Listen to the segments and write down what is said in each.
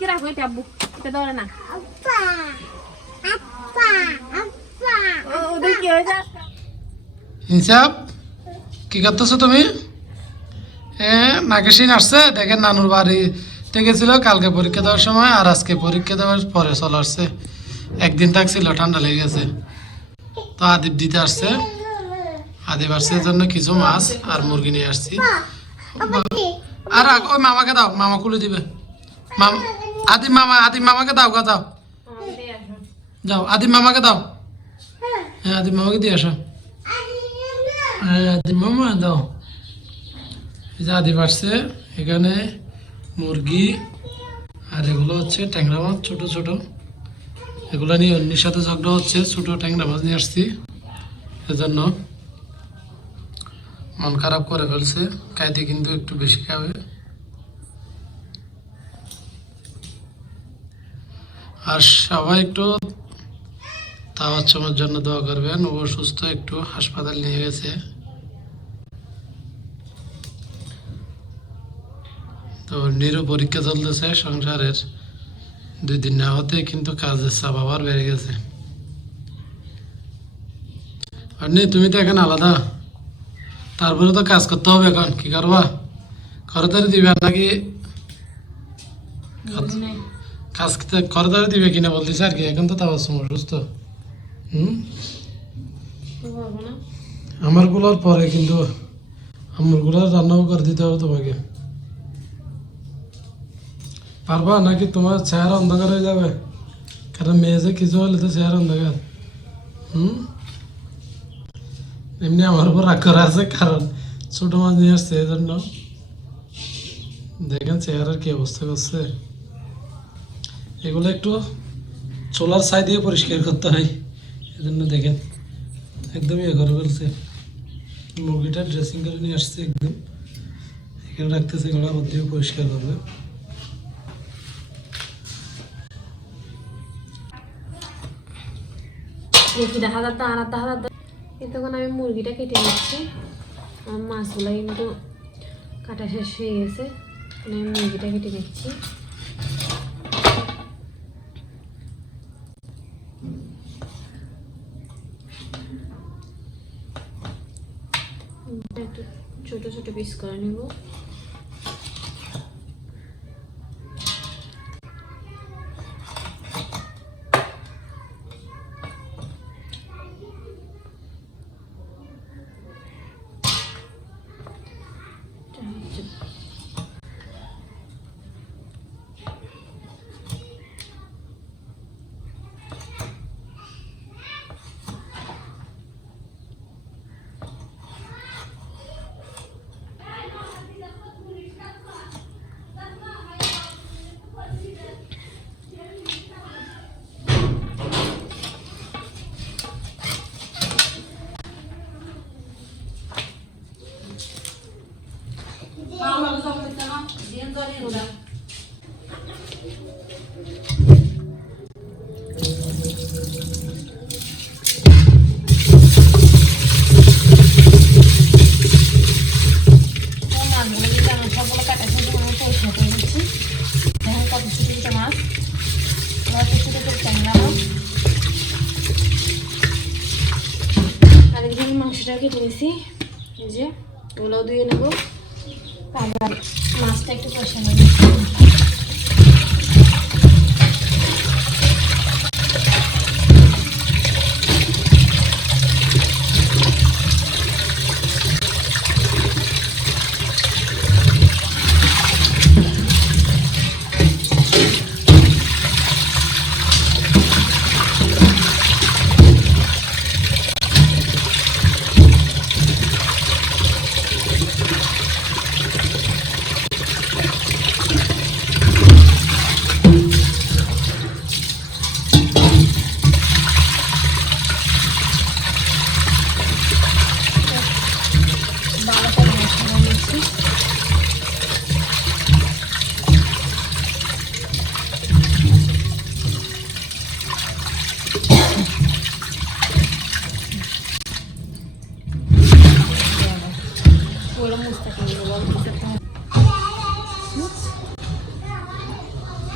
এদিকে রাখো এটা আব্বু এটা ধরে না ওদের কি হয়েছে হিসাব কি করতেছো তুমি? হ্যাঁ নাগেশিন আসছে দেখেন নানুর বাড়িতে গেছিল কালকে পরীক্ষা দেওয়ার সময় আর আজকে পরীক্ষা দেওয়ার পরে চলে আসছে। একদিন থাকছিল ঠান্ডা লেগে গেছে তো আদিব দিতে আসছে। আদিব আসছে জন্য কিছু মাছ আর মুরগি নিয়ে আসছি। আর ওই মামাকে দাও মামা খুলে দিবে। আদিব মামাকে দাও গা যাও যাও আদিব মামাকে দাও। হ্যাঁ আদিব মামাকে দিয়ে আসো। আদিব মামা দাও। আদিব আসছে এখানে মুরগি আর এগুলো হচ্ছে ট্যাংরা মাছ ছোট ছোট এগুলো নিয়ে অন্যের সাথে ঝগড়া হচ্ছে। ছোট ট্যাংরা মাছ নিয়ে আসছি এজন্য মন খারাপ করে ফেলছে। খাইতে কিন্তু একটু বেশি খাবে। আর সবাই একটু তাওয়াচ্ছমের জন্য দোয়া করবেন। ও সুস্থ একটু হাসপাতাল নিয়ে গেছে তো নিরু পরীক্ষা চলতেছে সংসারের 2 দিন না হতে কিন্তু কাজের চাপ আবার বেড়ে গেছে। আর নেই তুমি তো এখন আলাদা তারপরে তো কাজ করতে হবে। এখন কি করবা? খরদারি দিবে নাকি? কাজ খরদারি দিবে কিনা বলতেছে আর কি। এখন তো তাও সুস্থ। আমার গুলোর পরে কিন্তু আমার গুলোর রান্নাও করে দিতে হবে তোমাকে। পারবা নাকি তোমার চেহারা অন্ধকার হয়ে যাবে? কারণ মেয়ে যে কিছু হলে তো চেহারা অন্ধকার। এমনি আমার উপর রাগ করা আছে কারণ ছোট মাছ নিয়ে আসছে এই জন্য। দেখেন চেহারার কি অবস্থা করছে। এগুলো একটু চোলার ছাই দিয়ে পরিষ্কার করতে হয় এই জন্য দেখেন একদম ইয়ে করে ফেলছে। মুরগিটা ড্রেসিং করে নিয়ে আসছে একদম এখানে রাখতেছে। এগুলো আবার দিয়ে পরিষ্কার করবে। তখন আমি মুরগিটা কেটে নিচ্ছি। আমার মাছগুলো কিন্তু কাটা শেষ হয়ে গেছে। আমি মুরগিটা কেটে নিচ্ছি। একটু ছোট ছোট পিস করে নেব। মাংসটা কেটে নিয়েছি এই যে ওগুলো ধুয়ে নেবো। আবার মাছটা একটু কষে নেব।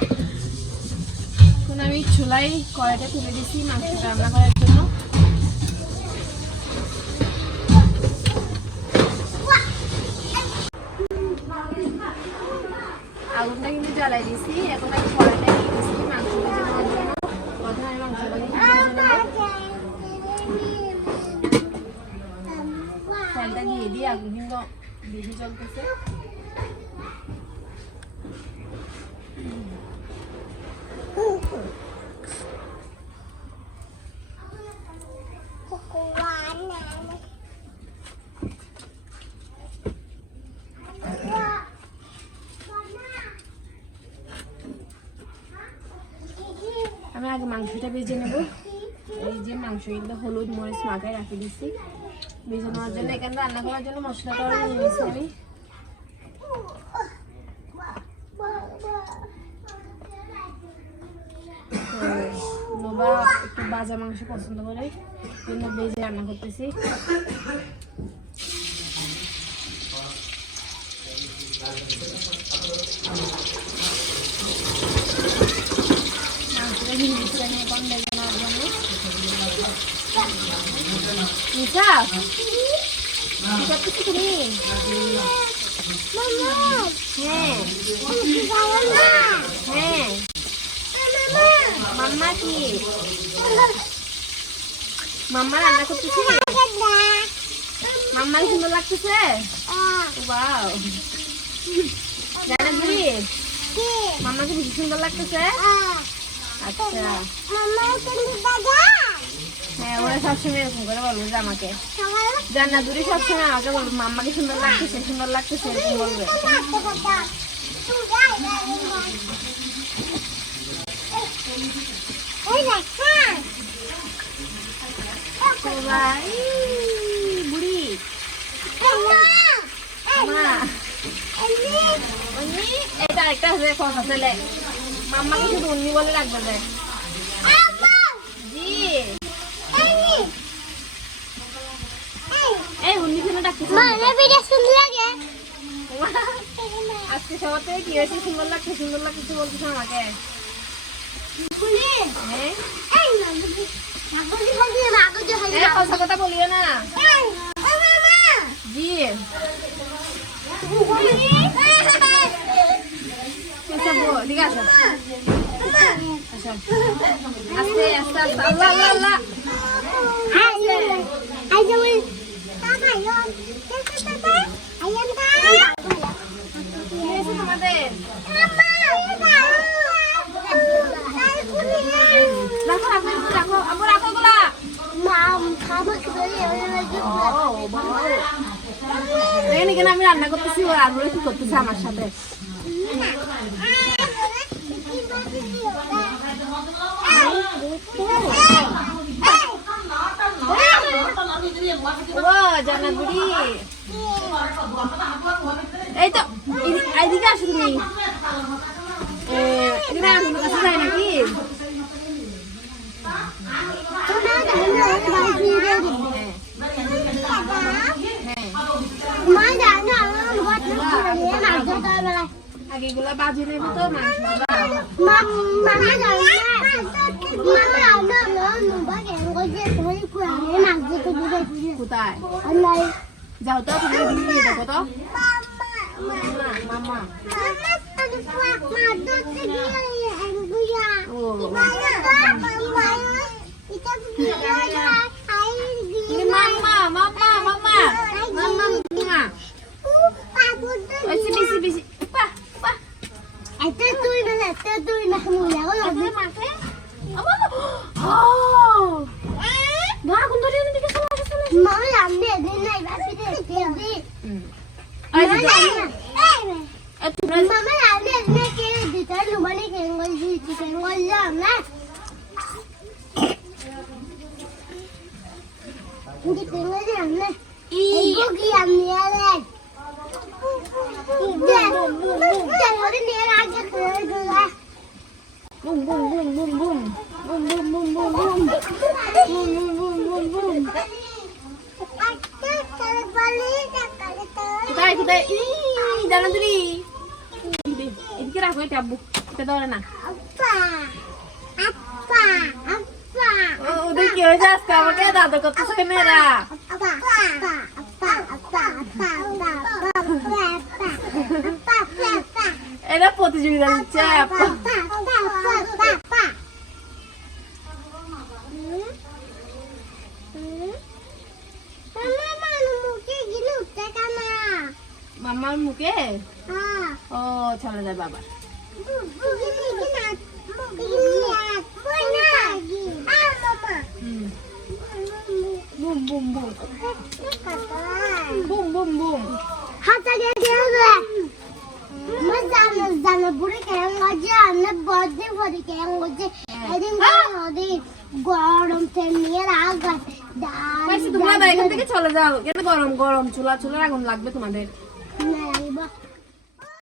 এখন আমি চুলাই কড়াইটা তুলে দিচ্ছি মাংসটা রান্না করার জন্য। আগুনটা কিন্তু জ্বালাই দিয়েছি। এখন আমি কড়াইটা দিয়ে দিচ্ছি মাংস ভেজে নেওয়ার জন্য। প্রথমে আমি মাংসটাকে ভেজে নেব। তেলটা দিয়ে দিই, আগুন কিন্তু বেশি চলতেছে। আমি আগে মাংসটা ভেজে নেব। এই যে মাংস কিন্তু হলুদ মরিচ মাখায় রাখি দিচ্ছি ভেজে নেওয়ার জন্য। এখানে রান্না করার জন্য মশলাটা নিয়ে নিয়েছি আমি। নোবা একটু ভাজা মাংস পছন্দ করে, জন্য ভেজে রান্না করতেছি। মাংসটা ভেজে দিচ্ছি আমি এখন ভেজে নেওয়ার জন্য। নিশা, কি করতেছো তুমি? হ্যাঁ হ্যাঁ, মাম্মা কি মাম্মা রান্না করতেছি? মাম্মা সুন্দর লাগতেছে? ওয়াও, জানা তুমি মাম্মাকে বেশি সুন্দর লাগতেছে? আচ্ছা, হ্যাঁ ওরা সবসময় এরকম করে বলবে যে আমাকে, জান্নাতুরি সবসময় আমাকে বলবে মাম্মাকে সুন্দর লাগতেছে সুন্দর লাগতেছে এরকম বলবে। বুড়ি এটা একটা আছে কথা ছেলে, মাম্মাকে শুধু উন্নি বলে রাখবে দেখ। জি এই উন্নি শুনে ডাকতেছে আজকে সবার থেকে কি হয়েছে? সুন্দর লাগছে বলতেছে আমাকে। কথা বলিও না। জি ঠিক আছে, আস্তে আস্তে আস্তে, আল্লাহ আল্লাহ আল্লাহ। তোমাদের রাখো রাখো রাখো আবার রাখো গুলা। কেন আমি রান্না করতেছি, ওর আগ্রহ কি করতেছে আমার সাথে। জান্নাতুরি এই তো এইদিকে আসো তুমি। কাছে যায় নাকি? আগে এগুলা বাজে নেবো তো কোথায় যাও তো তুমি দেখো তো মামা। রাখো এটা আব্বু, এটা ধরে না। ওদের কি হয়েছে আজকে আমাকে দাদা করতেছে মেয়েরা? এরা প্রতিযোগিতা দিচ্ছে। মামার মুখে ও চলে যায় বাবা। Boom boom boom boom boom boom. গরম তোমরা এখান থেকে চলে যাও, কেন গরম গরম চুলা চুলার আগুন লাগবে তোমাদের।